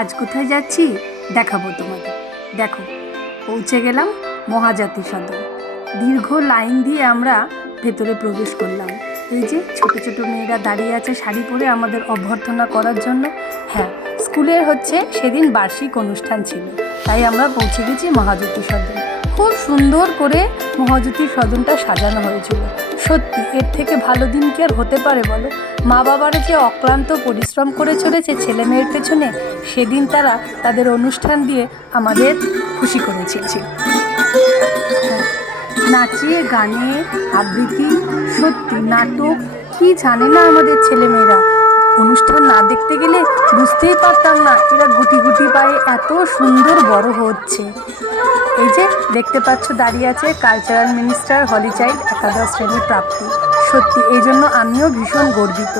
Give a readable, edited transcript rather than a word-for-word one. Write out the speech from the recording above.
আজ কোথায় যাচ্ছি দেখাবো তোমাদের। দেখো, পৌঁছে গেলাম মহাজাতি সদন। দীর্ঘ লাইন দিয়ে আমরা ভেতরে প্রবেশ করলাম। এই যে ছোট ছোট মেয়েরা দাঁড়িয়ে আছে শাড়ি পরে আমাদের অভ্যর্থনা করার জন্য। হ্যাঁ, স্কুলের সেদিন বার্ষিক অনুষ্ঠান ছিল, তাই আমরা পৌঁছে গেছি মহাজ্যোতি সদন। খুব সুন্দর করে মহাজ্যোতি সদনটা সাজানো হয়েছিল। সত্যি এর থেকে ভালো দিন কি আর হতে পারে বলো? মা বাবারা যে অক্লান্ত পরিশ্রম করে চলেছে ছেলে মেয়ের পেছনে, সেদিন তারা তাদের অনুষ্ঠান দিয়ে আমাদের খুশি করেছে। নাচিয়ে গানে আবৃত্তি, সত্যি নাটক কি জানে না আমাদের ছেলেমেয়েরা। অনুষ্ঠান না দেখতে গেলে বুঝতেই পারতাম না এরা গুটি গুটি পায়ে এত সুন্দর বড় হচ্ছে। এই যে দেখতে পাচ্ছ দাঁড়িয়ে আছে কালচারাল মিনিস্টার হলি চাইল্ড একাদশ শ্রেণীর প্রাপ্তি। সত্যি এই জন্য আমিও ভীষণ গর্বিত।